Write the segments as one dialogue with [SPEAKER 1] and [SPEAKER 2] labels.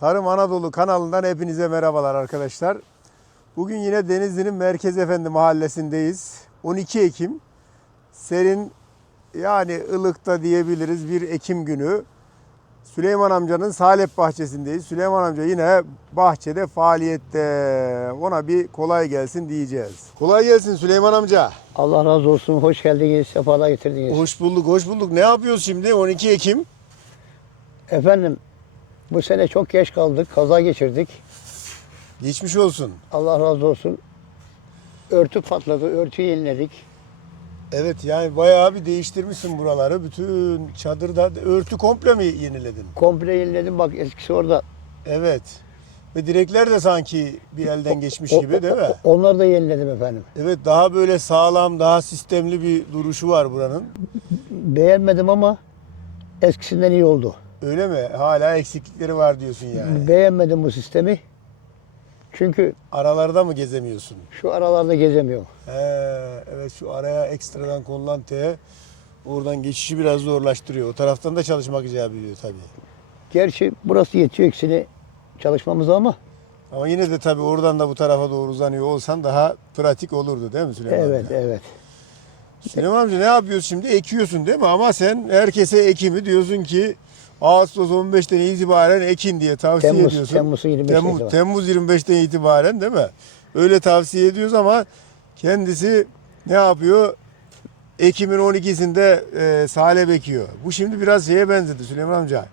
[SPEAKER 1] Tarım Anadolu kanalından hepinize merhabalar arkadaşlar. Bugün yine Denizli'nin Merkez Efendi mahallesindeyiz. 12 Ekim serin yani ılıkta diyebiliriz bir Ekim günü. Süleyman amcanın salep bahçesindeyiz. Süleyman amca yine bahçede faaliyette. Ona bir kolay gelsin diyeceğiz. Kolay gelsin Süleyman amca.
[SPEAKER 2] Allah razı olsun. Hoş geldiniz. Sefalar getirdiniz.
[SPEAKER 1] Hoş bulduk, hoş bulduk. Ne yapıyoruz şimdi 12 Ekim?
[SPEAKER 2] Efendim bu sene çok geç kaldık. Kaza geçirdik.
[SPEAKER 1] Geçmiş olsun.
[SPEAKER 2] Allah razı olsun. Örtü patladı. Örtü yeniledik.
[SPEAKER 1] Evet yani bayağı bir değiştirmişsin buraları. Bütün çadırda örtü komple mi yeniledin?
[SPEAKER 2] Komple yeniledim. Bak eskisi orada.
[SPEAKER 1] Evet. Ve direkler de sanki bir elden geçmiş
[SPEAKER 2] O-
[SPEAKER 1] gibi değil mi?
[SPEAKER 2] Onları da yeniledim efendim.
[SPEAKER 1] Evet daha böyle sağlam, daha sistemli bir duruşu var buranın.
[SPEAKER 2] Beğenmedim ama eskisinden iyi oldu.
[SPEAKER 1] Öyle mi? Hala eksiklikleri var diyorsun yani.
[SPEAKER 2] Beğenmedim bu sistemi. Çünkü
[SPEAKER 1] Aralarda mı gezemiyorsun?
[SPEAKER 2] şu aralarda gezemiyorum.
[SPEAKER 1] He, evet şu araya ekstradan konulan T oradan geçişi biraz zorlaştırıyor. O taraftan da çalışmak icap ediyor tabii.
[SPEAKER 2] Gerçi burası yetiyor ikisini çalışmamıza ama
[SPEAKER 1] Ama yine de tabii oradan da bu tarafa doğru uzanıyor olsan daha pratik olurdu değil mi Süleyman
[SPEAKER 2] evet
[SPEAKER 1] amca?
[SPEAKER 2] evet.
[SPEAKER 1] Süleyman amca ne yapıyorsun şimdi? Ekiyorsun değil mi? Ama sen herkese ekimi diyorsun ki Ağustos 15'ten itibaren ekin diye tavsiye
[SPEAKER 2] Temmuz-
[SPEAKER 1] ediyorsun.
[SPEAKER 2] Temmuz'un 25'ten
[SPEAKER 1] Temmuz,
[SPEAKER 2] itibaren.
[SPEAKER 1] Temmuz 25'ten itibaren değil mi? Öyle tavsiye ediyoruz ama kendisi ne yapıyor? Ekim'in 12'sinde e, salep ekiyor. Bu şimdi biraz şeye benzedi Süleyman amca.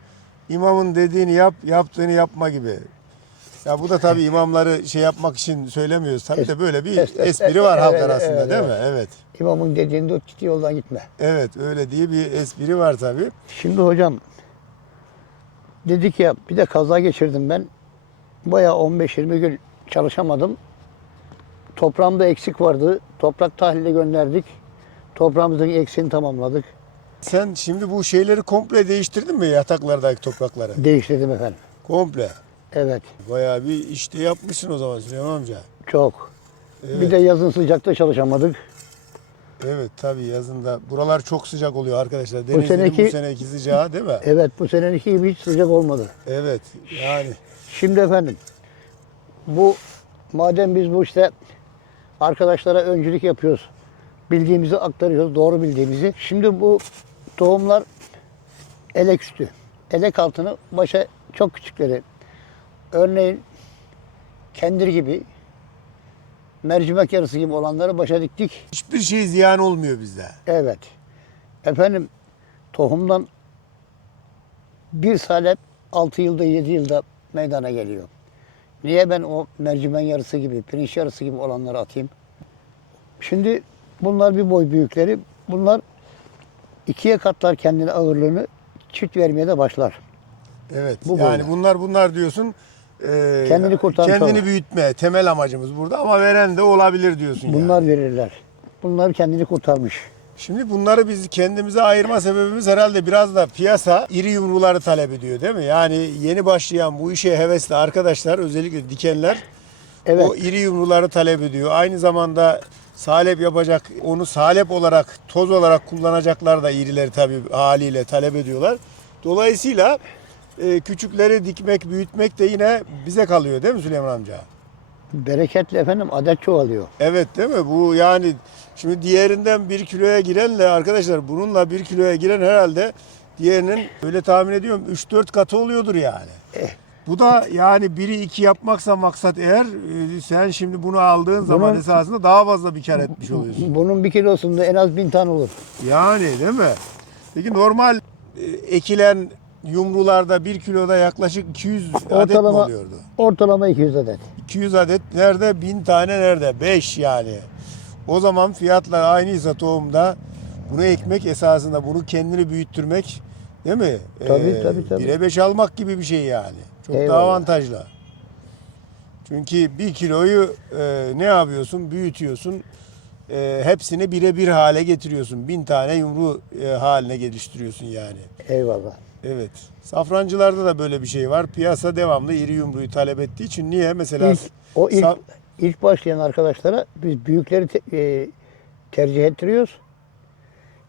[SPEAKER 1] İmamın dediğini yap, yaptığını yapma gibi. Ya bu da tabii imamları şey yapmak için söylemiyoruz. Tabii de böyle bir
[SPEAKER 2] Es- es-
[SPEAKER 1] espri var halk
[SPEAKER 2] evet,
[SPEAKER 1] arasında
[SPEAKER 2] evet,
[SPEAKER 1] değil
[SPEAKER 2] evet.
[SPEAKER 1] mi? Evet.
[SPEAKER 2] İmamın dediğinde o ciddi yoldan gitme.
[SPEAKER 1] Evet öyle diye bir espri var tabii.
[SPEAKER 2] Şimdi hocam dedik ya bir de kaza geçirdim ben. Bayağı 15-20 gün çalışamadım. Toprağımda eksik vardı. Toprak tahlili gönderdik. Toprağımızın eksiğini tamamladık.
[SPEAKER 1] Sen şimdi bu şeyleri komple değiştirdin mi yataklardaki toprakları?
[SPEAKER 2] Değiştirdim efendim.
[SPEAKER 1] Komple.
[SPEAKER 2] Evet.
[SPEAKER 1] Bayağı bir işte yapmışsın o zaman Süleyman amca.
[SPEAKER 2] Çok.
[SPEAKER 1] Evet,
[SPEAKER 2] Bir de yazın sıcakta çalışamadık.
[SPEAKER 1] Evet tabii yazında. Buralar çok sıcak oluyor arkadaşlar. Denizli'nin bu
[SPEAKER 2] seneki-
[SPEAKER 1] seneki sıcağı değil mi?
[SPEAKER 2] Evet bu seneninki gibi hiç sıcak olmadı.
[SPEAKER 1] Evet yani.
[SPEAKER 2] Şimdi efendim bu madem biz bu işte arkadaşlara öncülük yapıyoruz. Bildiğimizi aktarıyoruz, doğru bildiğimizi. Şimdi bu tohumlar elek üstü. Elek altını başa çok küçükleri. Örneğin kendir gibi mercimek yarısı gibi olanları başa diktik.
[SPEAKER 1] Hiçbir şey ziyan olmuyor bizde.
[SPEAKER 2] Evet. Efendim tohumdan bir salep 6 yılda 7 yılda meydana geliyor. Niye ben o mercimek yarısı gibi, pirinç yarısı gibi olanları atayım? Şimdi bunlar bir boy büyükleri. Bunlar ikiye katlar kendine ağırlığını çift vermeye de başlar.
[SPEAKER 1] Evet.
[SPEAKER 2] Bu
[SPEAKER 1] yani
[SPEAKER 2] boyda.
[SPEAKER 1] bunlar bunlar diyorsun. E,
[SPEAKER 2] Kendini kurtarmış
[SPEAKER 1] Kendini
[SPEAKER 2] olan.
[SPEAKER 1] büyütme. Temel amacımız burada ama veren de olabilir diyorsun yani.
[SPEAKER 2] Bunlar verirler. Bunlar kendini kurtarmış.
[SPEAKER 1] Şimdi bunları biz kendimize ayırma sebebimiz herhalde biraz da piyasa iri yumruları talep ediyor değil mi? Yani yeni başlayan bu işe hevesli arkadaşlar özellikle dikenler
[SPEAKER 2] Evet.
[SPEAKER 1] o iri yumruları talep ediyor. Aynı zamanda salep yapacak onu salep olarak toz olarak kullanacaklar da irileri tabii haliyle talep ediyorlar. Dolayısıyla e, küçükleri dikmek, büyütmek de yine bize kalıyor değil mi Süleyman amca?
[SPEAKER 2] Bereketli efendim adet çoğalıyor.
[SPEAKER 1] Evet değil mi? Bu yani şimdi diğerinden bir kiloya girenle arkadaşlar bununla bir kiloya giren herhalde diğerinin öyle tahmin ediyorum 3-4 katı oluyordur yani.
[SPEAKER 2] Eh.
[SPEAKER 1] Bu da yani biri iki yapmaksa maksat eğer e, sen şimdi bunu aldığın zaman
[SPEAKER 2] Bunun-
[SPEAKER 1] esasında daha fazla bir kar etmiş oluyorsun.
[SPEAKER 2] Bunun bir kilosunda en az bin tane olur.
[SPEAKER 1] Yani değil mi? Peki normal e, ekilen yumrularda bir kiloda yaklaşık 200 adet mi
[SPEAKER 2] Ortalama,
[SPEAKER 1] oluyordu?
[SPEAKER 2] ortalama 200 adet.
[SPEAKER 1] 200 adet nerede? 1000 tane nerede? 5 yani. O zaman fiyatlar aynıysa tohumda bunu ekmek esasında bunu kendini büyüttürmek değil mi?
[SPEAKER 2] Tabii, tabii, tabii.
[SPEAKER 1] 1'e 5 almak gibi bir şey yani. Çok daha
[SPEAKER 2] Eyvallah.
[SPEAKER 1] avantajlı. Çünkü bir kiloyu e, ne yapıyorsun? Büyütüyorsun. E, hepsini birebir hale getiriyorsun. Bin tane yumru e, haline geliştiriyorsun yani.
[SPEAKER 2] Eyvallah.
[SPEAKER 1] Evet. Safrancılarda da böyle bir şey var. Piyasa devamlı iri yumruyu talep ettiği için niye? Mesela
[SPEAKER 2] İlk, o ilk,
[SPEAKER 1] Sa-
[SPEAKER 2] ilk başlayan arkadaşlara biz büyükleri te- e, tercih ettiriyoruz.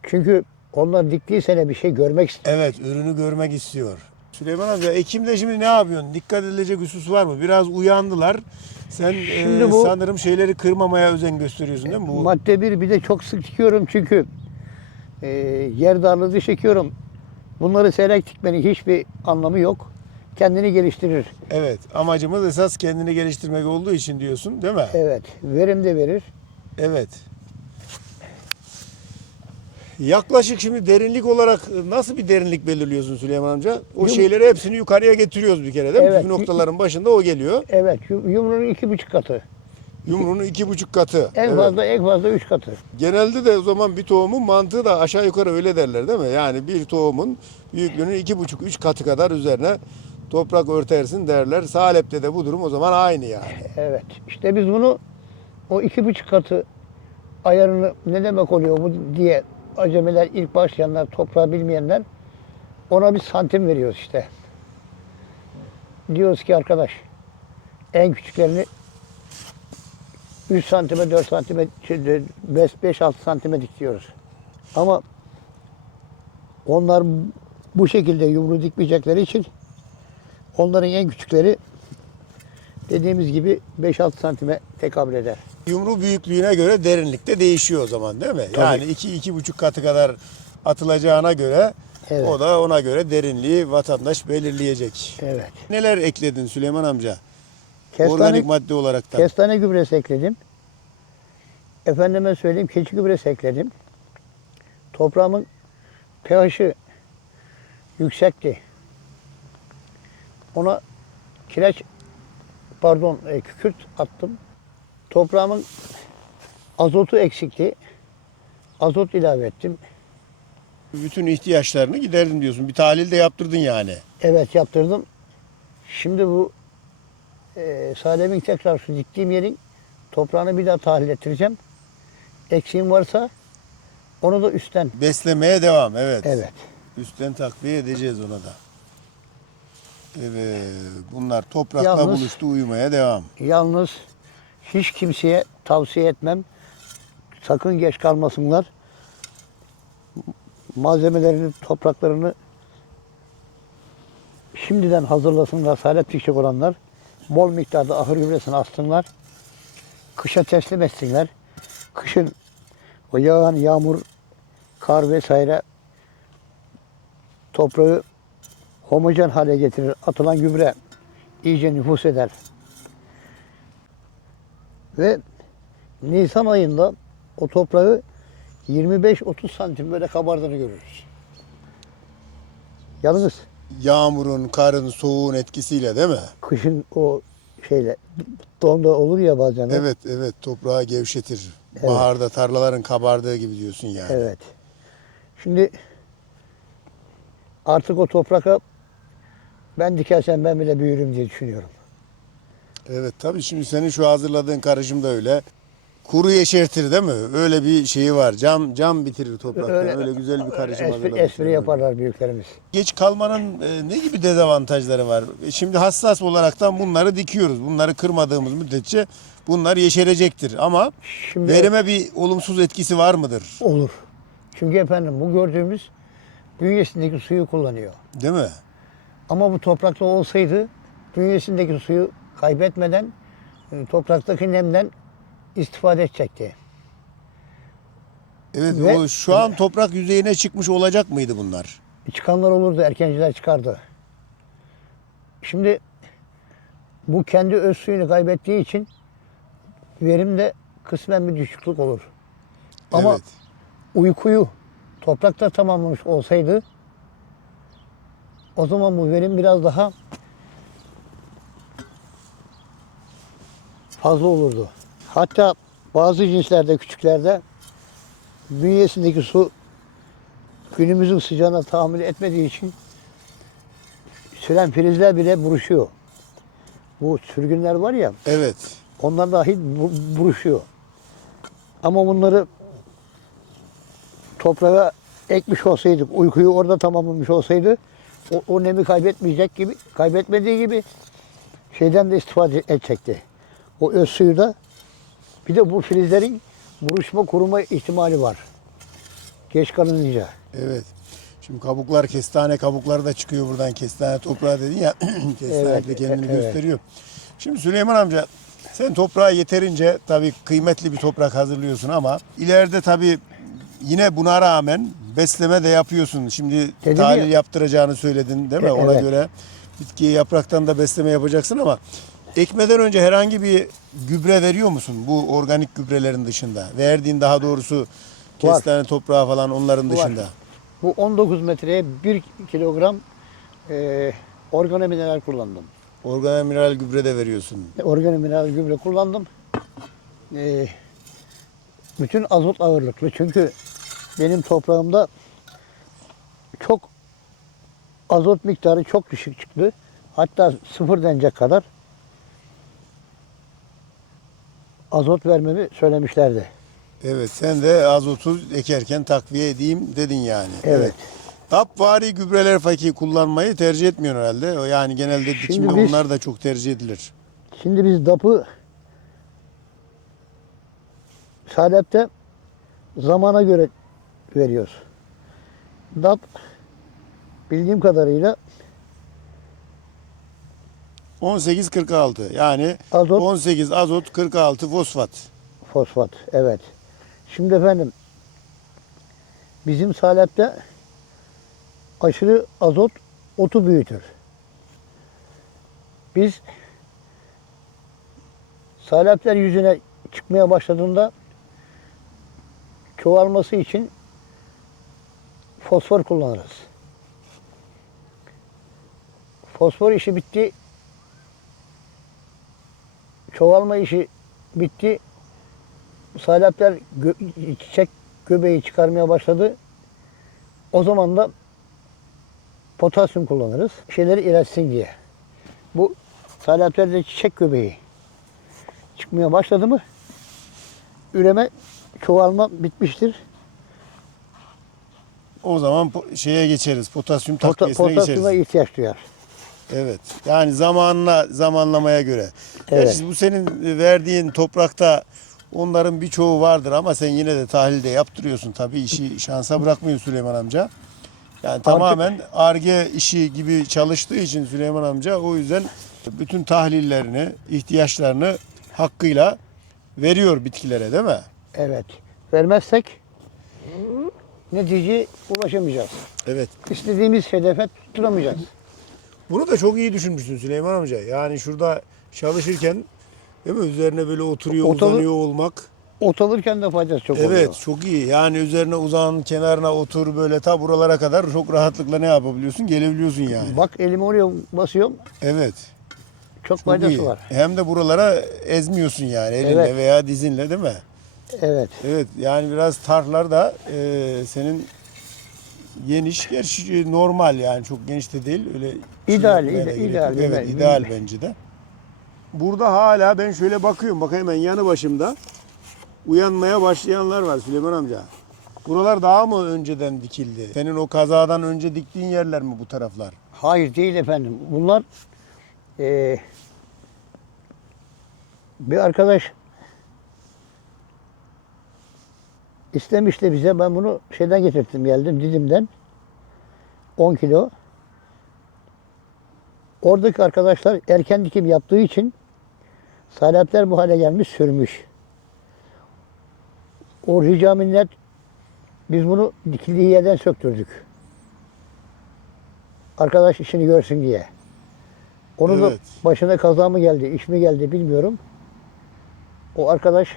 [SPEAKER 2] Çünkü onlar diktiği sene bir şey görmek istiyor.
[SPEAKER 1] Evet, ürünü görmek istiyor. Süleyman amca Ekim'de şimdi ne yapıyorsun? Dikkat edilecek husus var mı? Biraz uyandılar. Sen
[SPEAKER 2] Şimdi
[SPEAKER 1] e,
[SPEAKER 2] bu-
[SPEAKER 1] sanırım şeyleri kırmamaya özen gösteriyorsun değil mi? Bu
[SPEAKER 2] Madde bir bir de çok sık dikiyorum çünkü e, yer darlığı çekiyorum. Bunları seyrek dikmenin hiçbir anlamı yok. Kendini geliştirir.
[SPEAKER 1] Evet, amacımız esas kendini geliştirmek olduğu için diyorsun, değil mi?
[SPEAKER 2] Evet. Verim de verir.
[SPEAKER 1] Evet. Yaklaşık şimdi derinlik olarak nasıl bir derinlik belirliyorsun Süleyman amca? O
[SPEAKER 2] Yum-
[SPEAKER 1] şeyleri hepsini yukarıya getiriyoruz bir kere değil mi?
[SPEAKER 2] Evet.
[SPEAKER 1] Püf noktaların başında o geliyor.
[SPEAKER 2] Evet. yum- Yumruğun iki buçuk katı.
[SPEAKER 1] Yumruğunun iki buçuk katı.
[SPEAKER 2] En fazla en fazla üç katı.
[SPEAKER 1] Genelde de o zaman bir tohumun mantığı da aşağı yukarı öyle derler değil mi? Yani bir tohumun büyüklüğünün iki buçuk, üç katı kadar üzerine toprak örtersin derler. Salep'te de bu durum o zaman aynı yani.
[SPEAKER 2] Evet. İşte biz bunu o iki buçuk katı ayarını ne demek oluyor bu diye acemeler ilk başlayanlar toprağı bilmeyenler ona bir santim veriyoruz işte. Diyoruz ki arkadaş en küçüklerini 3 santime 4 santime 5-6 santime dikiyoruz. Ama onlar bu şekilde yumru dikmeyecekleri için onların en küçükleri dediğimiz gibi 5-6 santime tekabül eder.
[SPEAKER 1] Yumru büyüklüğüne göre derinlikte değişiyor o zaman değil mi? Yani iki, iki buçuk katı kadar atılacağına göre
[SPEAKER 2] Evet.
[SPEAKER 1] o da ona göre derinliği vatandaş belirleyecek.
[SPEAKER 2] Evet.
[SPEAKER 1] Neler ekledin Süleyman amca?
[SPEAKER 2] Kestane,
[SPEAKER 1] Organik madde olarak da.
[SPEAKER 2] kestane gübresi ekledim. Efendime söyleyeyim keçi gübresi ekledim. Toprağımın pH'i yüksekti. Ona kireç pardon e, kükürt attım. Toprağımın azotu eksikti. Azot ilave ettim.
[SPEAKER 1] Bütün ihtiyaçlarını giderdin diyorsun. Bir tahlil de yaptırdın yani.
[SPEAKER 2] Evet yaptırdım. Şimdi bu e, Salem'in tekrar şu diktiğim yerin toprağını bir daha tahlil ettireceğim. Eksiğim varsa onu da üstten.
[SPEAKER 1] Beslemeye devam evet.
[SPEAKER 2] Evet.
[SPEAKER 1] Üstten takviye edeceğiz ona da. Evet. Bunlar toprakla
[SPEAKER 2] Yalnız-
[SPEAKER 1] buluştu uyumaya devam.
[SPEAKER 2] Yalnız hiç kimseye tavsiye etmem. Sakın geç kalmasınlar. Malzemelerini, topraklarını şimdiden hazırlasınlar. Salep dikecek olanlar. Bol miktarda ahır gübresini atsınlar. Kışa teslim etsinler. Kışın o yağan yağmur, kar vesaire toprağı homojen hale getirir. Atılan gübre iyice nüfus eder. Ve Nisan ayında o toprağı 25-30 santim böyle kabardığını görürüz. Yalnız
[SPEAKER 1] Yağmurun, karın, soğuğun etkisiyle değil mi?
[SPEAKER 2] kışın o şeyle donda olur ya bazen.
[SPEAKER 1] Evet evet toprağı gevşetir. Baharda tarlaların kabardığı gibi diyorsun yani.
[SPEAKER 2] Evet. Şimdi artık o topraka ben dikersem ben bile büyürüm diye düşünüyorum.
[SPEAKER 1] Evet tabii şimdi senin şu hazırladığın karışım da öyle. Kuru yeşertir değil mi? Öyle bir şeyi var. Cam cam bitirir toprakta. Öyle, güzel bir karışım
[SPEAKER 2] espri, espri yaparlar büyüklerimiz.
[SPEAKER 1] Geç kalmanın e, ne gibi dezavantajları var? E, Şimdi hassas olaraktan bunları dikiyoruz. Bunları kırmadığımız müddetçe bunlar yeşerecektir. Ama
[SPEAKER 2] Şimdi
[SPEAKER 1] verime bir olumsuz etkisi var mıdır?
[SPEAKER 2] olur. Çünkü efendim bu gördüğümüz bünyesindeki suyu kullanıyor.
[SPEAKER 1] Değil mi?
[SPEAKER 2] Ama bu toprakta olsaydı bünyesindeki suyu kaybetmeden e, topraktaki nemden istifade edecekti.
[SPEAKER 1] Evet
[SPEAKER 2] Ve-
[SPEAKER 1] o şu an toprak yüzeyine çıkmış olacak mıydı bunlar?
[SPEAKER 2] Çıkanlar olurdu, erkenciler çıkardı. Şimdi bu kendi öz suyunu kaybettiği için verimde kısmen bir düşüklük olur. Ama
[SPEAKER 1] evet.
[SPEAKER 2] uykuyu toprakta tamamlamış olsaydı o zaman bu verim biraz daha fazla olurdu. Hatta bazı cinslerde, küçüklerde bünyesindeki su günümüzün sıcağına tahammül etmediği için süren filizler bile buruşuyor. Bu sürgünler var ya,
[SPEAKER 1] Evet.
[SPEAKER 2] onlar dahi bu- buruşuyor. Ama bunları toprağa ekmiş olsaydık, uykuyu orada tamamlamış olsaydı o, o nemi kaybetmeyecek gibi, kaybetmediği gibi şeyden de istifade edecekti. O öz suyu da bir de bu filizlerin buruşma kuruma ihtimali var. Geç kalınca.
[SPEAKER 1] Evet. Şimdi kabuklar, kestane kabukları da çıkıyor buradan. Kestane toprağı dedin ya. kestane
[SPEAKER 2] Evet,
[SPEAKER 1] de kendini
[SPEAKER 2] evet.
[SPEAKER 1] gösteriyor. Şimdi Süleyman amca sen toprağa yeterince tabii kıymetli bir toprak hazırlıyorsun ama ileride tabii yine buna rağmen besleme de yapıyorsun. Şimdi
[SPEAKER 2] Dedim
[SPEAKER 1] tahlil
[SPEAKER 2] ya.
[SPEAKER 1] yaptıracağını söyledin değil mi?
[SPEAKER 2] E,
[SPEAKER 1] Ona
[SPEAKER 2] evet.
[SPEAKER 1] göre bitkiye yapraktan da besleme yapacaksın ama ekmeden önce herhangi bir gübre veriyor musun bu organik gübrelerin dışında? Verdiğin daha doğrusu
[SPEAKER 2] Var.
[SPEAKER 1] kestane toprağı falan onların
[SPEAKER 2] Var.
[SPEAKER 1] dışında.
[SPEAKER 2] Bu 19 metreye 1 kilogram e, organomineral kullandım.
[SPEAKER 1] Organ mineral gübre de veriyorsun.
[SPEAKER 2] Organomineral gübre kullandım. E, bütün azot ağırlıklı çünkü benim toprağımda çok azot miktarı çok düşük çıktı. Hatta sıfır denecek kadar azot vermemi söylemişlerdi.
[SPEAKER 1] Evet sen de azotu ekerken takviye edeyim dedin yani.
[SPEAKER 2] Evet.
[SPEAKER 1] Tapvari gübreler fakir kullanmayı tercih etmiyorsun herhalde. Yani genelde dikimde
[SPEAKER 2] biz-
[SPEAKER 1] onlar da çok tercih edilir.
[SPEAKER 2] Şimdi biz DAP'ı Salep'te zamana göre veriyoruz. DAP bildiğim kadarıyla
[SPEAKER 1] 18-46 yani
[SPEAKER 2] Azot.
[SPEAKER 1] 18 azot 46 fosfat.
[SPEAKER 2] fosfat. Evet. Şimdi efendim bizim Salep'te aşırı azot otu büyütür. Biz salepler yüzüne çıkmaya başladığında çoğalması için fosfor kullanırız. Fosfor işi bitti. Çoğalma işi bitti. Salepler gö- çiçek göbeği çıkarmaya başladı. O zaman da potasyum kullanırız. Şeyleri iletsin diye. Bu saleplerde çiçek göbeği çıkmaya başladı mı üreme çoğalma bitmiştir.
[SPEAKER 1] O zaman şeye geçeriz. Potasyum
[SPEAKER 2] Pota-
[SPEAKER 1] takviyesine
[SPEAKER 2] potasyuma
[SPEAKER 1] geçeriz.
[SPEAKER 2] ihtiyaç duyar.
[SPEAKER 1] Evet. Yani zamanla zamanlamaya göre.
[SPEAKER 2] Evet.
[SPEAKER 1] Gerçi bu senin verdiğin toprakta onların birçoğu vardır ama sen yine de tahlilde yaptırıyorsun. Tabii işi şansa bırakmıyor Süleyman amca. Yani tamamen arge işi gibi çalıştığı için Süleyman amca o yüzden bütün tahlillerini, ihtiyaçlarını hakkıyla veriyor bitkilere değil mi?
[SPEAKER 2] Evet. Vermezsek neticeye ulaşamayacağız.
[SPEAKER 1] Evet.
[SPEAKER 2] İstediğimiz hedefe tutunamayacağız.
[SPEAKER 1] Bunu da çok iyi düşünmüşsün Süleyman amca. Yani şurada çalışırken değil mi? Üzerine böyle oturuyor,
[SPEAKER 2] Otalı-
[SPEAKER 1] uzanıyor olmak.
[SPEAKER 2] Ot alırken de faydası çok oluyor.
[SPEAKER 1] Evet çok iyi. Yani üzerine uzan, kenarına otur böyle ta buralara kadar çok rahatlıkla ne yapabiliyorsun? Gelebiliyorsun yani.
[SPEAKER 2] Bak elimi oraya basıyorum.
[SPEAKER 1] Evet.
[SPEAKER 2] Çok,
[SPEAKER 1] Çok
[SPEAKER 2] faydası
[SPEAKER 1] iyi.
[SPEAKER 2] var.
[SPEAKER 1] Hem de buralara ezmiyorsun yani elinle
[SPEAKER 2] Evet.
[SPEAKER 1] veya dizinle değil mi?
[SPEAKER 2] Evet.
[SPEAKER 1] Evet yani biraz tarhlar da e, senin geniş gerçi normal yani çok geniş de değil öyle şey
[SPEAKER 2] İdeal, ide- ideal,
[SPEAKER 1] yok. Evet
[SPEAKER 2] ideal.
[SPEAKER 1] ideal bence de. Burada hala ben şöyle bakıyorum bak hemen yanı başımda uyanmaya başlayanlar var Süleyman amca. Buralar daha mı önceden dikildi? Senin o kazadan önce diktiğin yerler mi bu taraflar?
[SPEAKER 2] Hayır değil efendim. Bunlar eee, bir arkadaş istemişti bize. Ben bunu şeyden getirttim geldim Didim'den. 10 kilo. Oradaki arkadaşlar erken dikim yaptığı için salepler bu hale gelmiş sürmüş. O rica minnet biz bunu dikildiği yerden söktürdük. Arkadaş işini görsün diye. Onun
[SPEAKER 1] Evet.
[SPEAKER 2] da başına kaza mı geldi, iş mi geldi bilmiyorum. O arkadaş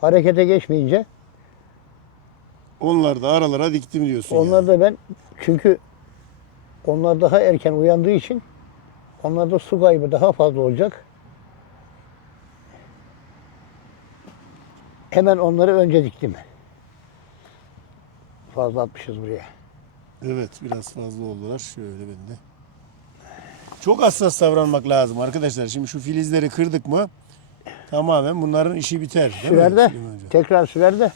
[SPEAKER 2] harekete geçmeyince
[SPEAKER 1] Onlar da aralara diktim diyorsun
[SPEAKER 2] onlar
[SPEAKER 1] yani.
[SPEAKER 2] da ben çünkü onlar daha erken uyandığı için onlarda su kaybı daha fazla olacak. Hemen onları önce diktim. Fazla atmışız buraya.
[SPEAKER 1] Evet biraz fazla oldular. Şöyle ben de. Çok hassas davranmak lazım arkadaşlar. Şimdi şu filizleri kırdık mı tamamen bunların işi biter. Değil
[SPEAKER 2] Sürer
[SPEAKER 1] mi
[SPEAKER 2] de tekrar sürer de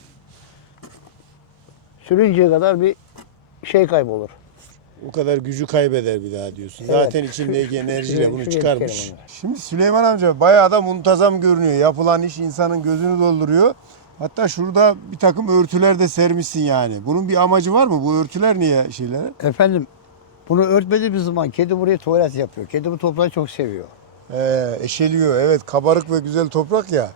[SPEAKER 2] sürünceye kadar bir şey kaybolur.
[SPEAKER 1] O kadar gücü kaybeder bir daha diyorsun.
[SPEAKER 2] Evet.
[SPEAKER 1] Zaten içindeki enerjiyle bunu çıkarmış. Şimdi Süleyman amca bayağı da muntazam görünüyor. Yapılan iş insanın gözünü dolduruyor. Hatta şurada bir takım örtüler de sermişsin yani. Bunun bir amacı var mı? Bu örtüler niye şeyler?
[SPEAKER 2] Efendim bunu örtmediğimiz zaman kedi buraya tuvalet yapıyor. Kedi bu toprağı çok seviyor.
[SPEAKER 1] Ee, eşeliyor. Evet kabarık ve güzel toprak ya.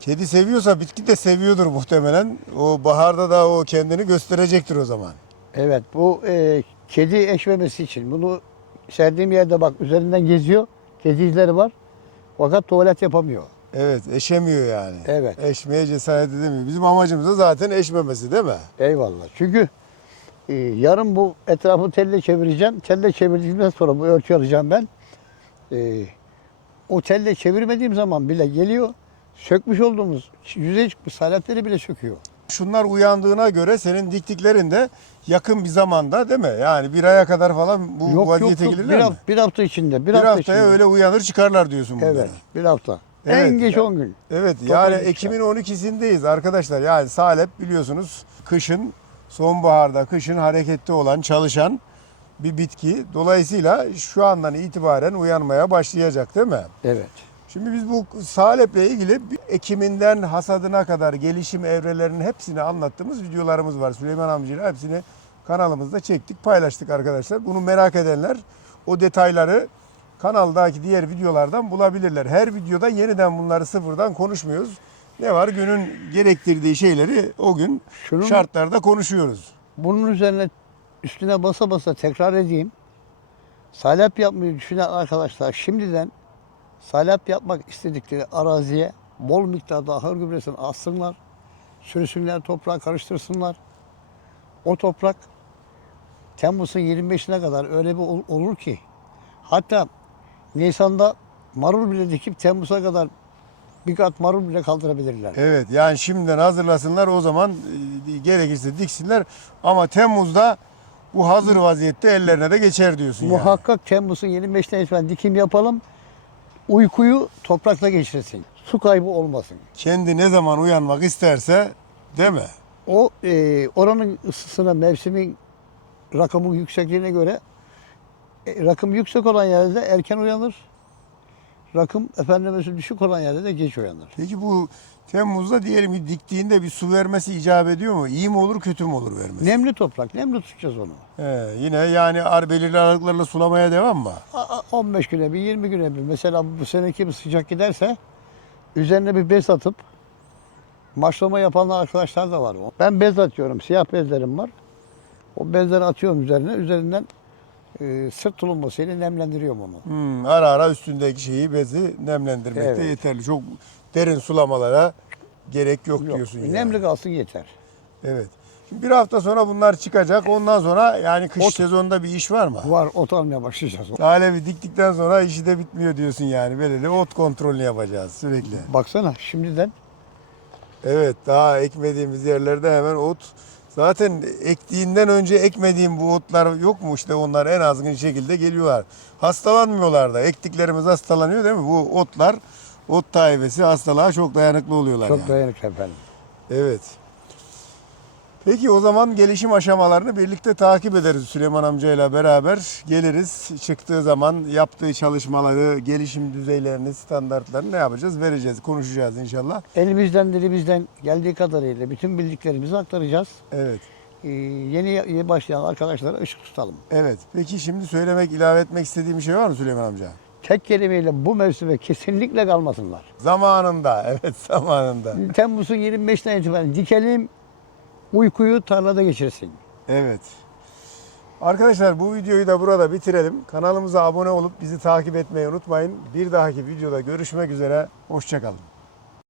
[SPEAKER 1] Kedi seviyorsa bitki de seviyordur muhtemelen. O baharda da o kendini gösterecektir o zaman.
[SPEAKER 2] Evet bu e, kedi eşmemesi için bunu serdiğim yerde bak üzerinden geziyor. Kedi izleri var. Fakat tuvalet yapamıyor.
[SPEAKER 1] Evet eşemiyor yani.
[SPEAKER 2] Evet.
[SPEAKER 1] Eşmeye cesaret edemiyor. Bizim amacımız da zaten eşmemesi değil mi?
[SPEAKER 2] Eyvallah. Çünkü e, yarın bu etrafı telle çevireceğim. Telle çevirdikten sonra bu örtü alacağım ben. E, o telle çevirmediğim zaman bile geliyor. Sökmüş olduğumuz yüzeye çıkmış salepleri bile söküyor.
[SPEAKER 1] Şunlar uyandığına göre senin diktiklerin de yakın bir zamanda değil mi? Yani bir aya kadar falan bu
[SPEAKER 2] yok yok,
[SPEAKER 1] vaziyete
[SPEAKER 2] yok.
[SPEAKER 1] gelirler
[SPEAKER 2] Bir,
[SPEAKER 1] mi?
[SPEAKER 2] hafta, bir hafta içinde. Bir,
[SPEAKER 1] Bir
[SPEAKER 2] hafta
[SPEAKER 1] haftaya
[SPEAKER 2] içinde.
[SPEAKER 1] öyle uyanır çıkarlar diyorsun bunları.
[SPEAKER 2] Evet bir hafta.
[SPEAKER 1] Evet,
[SPEAKER 2] en geç
[SPEAKER 1] ya-
[SPEAKER 2] 10 gün.
[SPEAKER 1] Evet yani
[SPEAKER 2] geçer.
[SPEAKER 1] Ekim'in 12'sindeyiz arkadaşlar. Yani salep biliyorsunuz kışın, sonbaharda, kışın hareketli olan, çalışan bir bitki. Dolayısıyla şu andan itibaren uyanmaya başlayacak değil mi?
[SPEAKER 2] Evet.
[SPEAKER 1] Şimdi biz bu saleple ilgili ekiminden hasadına kadar gelişim evrelerinin hepsini anlattığımız videolarımız var. Süleyman amcayla hepsini kanalımızda çektik, paylaştık arkadaşlar. Bunu merak edenler o detayları kanaldaki diğer videolardan bulabilirler. Her videoda yeniden bunları sıfırdan konuşmuyoruz. Ne var? Günün gerektirdiği şeyleri o gün
[SPEAKER 2] Şunun-
[SPEAKER 1] şartlarda konuşuyoruz.
[SPEAKER 2] Bunun üzerine üstüne basa basa tekrar edeyim. Salep yapmayı düşünen arkadaşlar şimdiden salep yapmak istedikleri araziye bol miktarda ahır gübresini atsınlar. Sürüsünler toprağa karıştırsınlar. O toprak Temmuz'un 25'ine kadar öyle bir ol- olur ki hatta Nisan'da marul bile dikip Temmuz'a kadar bir kat marul bile kaldırabilirler.
[SPEAKER 1] Evet yani şimdiden hazırlasınlar o zaman e, gerekirse diksinler ama Temmuz'da bu hazır vaziyette ellerine de geçer diyorsun yani.
[SPEAKER 2] Muhakkak Temmuz'un 25'ine itibaren dikim yapalım. Uykuyu toprakla geçirsin. Su kaybı olmasın.
[SPEAKER 1] Kendi ne zaman uyanmak isterse değil mi?
[SPEAKER 2] O e, oranın ısısına, mevsimin rakamı yüksekliğine göre e, rakım yüksek olan yerde erken uyanır. Rakım efendimesi düşük olan yerde de geç uyanır.
[SPEAKER 1] Peki bu Temmuz'da diyelim ki diktiğinde bir su vermesi icap ediyor mu? İyi mi olur kötü mü olur vermesi?
[SPEAKER 2] Nemli toprak, nemli tutacağız onu.
[SPEAKER 1] He, yine yani ar belirli aralıklarla sulamaya devam mı?
[SPEAKER 2] A- a- 15 güne bir, 20 güne bir. Mesela bu seneki bir sıcak giderse üzerine bir bez atıp maşlama yapan arkadaşlar da var. Ben bez atıyorum. Siyah bezlerim var. O bezleri atıyorum üzerine. Üzerinden e, sırt tulummasıyla nemlendiriyorum onu.
[SPEAKER 1] Hmm, ara ara üstündeki şeyi bezi nemlendirmek de
[SPEAKER 2] Evet.
[SPEAKER 1] yeterli. Çok derin sulamalara gerek yok,
[SPEAKER 2] Yok,
[SPEAKER 1] diyorsun yani.
[SPEAKER 2] nemli kalsın yeter.
[SPEAKER 1] Evet. Şimdi bir hafta sonra bunlar çıkacak. Ondan sonra yani kış
[SPEAKER 2] Ot-
[SPEAKER 1] sezonunda bir iş var mı?
[SPEAKER 2] Var ot almaya başlayacağız.
[SPEAKER 1] Alevi diktikten sonra işi de bitmiyor diyorsun yani. Böyle de ot kontrolünü yapacağız sürekli.
[SPEAKER 2] Baksana şimdiden
[SPEAKER 1] Evet daha ekmediğimiz yerlerde hemen ot. Zaten ektiğinden önce ekmediğim bu otlar yok mu işte onlar en azgın şekilde geliyorlar. Hastalanmıyorlar da. Ektiklerimiz hastalanıyor değil mi? Bu otlar, ot taibesi hastalığa çok dayanıklı oluyorlar
[SPEAKER 2] çok
[SPEAKER 1] yani.
[SPEAKER 2] dayanıklı efendim.
[SPEAKER 1] Evet. Peki o zaman gelişim aşamalarını birlikte takip ederiz Süleyman amcayla beraber. Geliriz çıktığı zaman yaptığı çalışmaları, gelişim düzeylerini, standartlarını ne yapacağız? Vereceğiz, konuşacağız inşallah.
[SPEAKER 2] Elimizden dilimizden geldiği kadarıyla bütün bildiklerimizi aktaracağız.
[SPEAKER 1] Evet.
[SPEAKER 2] Ee, yeni başlayan arkadaşlara ışık tutalım.
[SPEAKER 1] Evet. Peki şimdi söylemek, ilave etmek istediğim bir şey var mı Süleyman amca?
[SPEAKER 2] Tek kelimeyle bu mevsime kesinlikle kalmasınlar.
[SPEAKER 1] Zamanında, evet zamanında.
[SPEAKER 2] Temmuz'un 25'inden itibaren dikelim, uykuyu tarlada geçirsin.
[SPEAKER 1] Evet. Arkadaşlar bu videoyu da burada bitirelim. Kanalımıza abone olup bizi takip etmeyi unutmayın. Bir dahaki videoda görüşmek üzere. Hoşçakalın.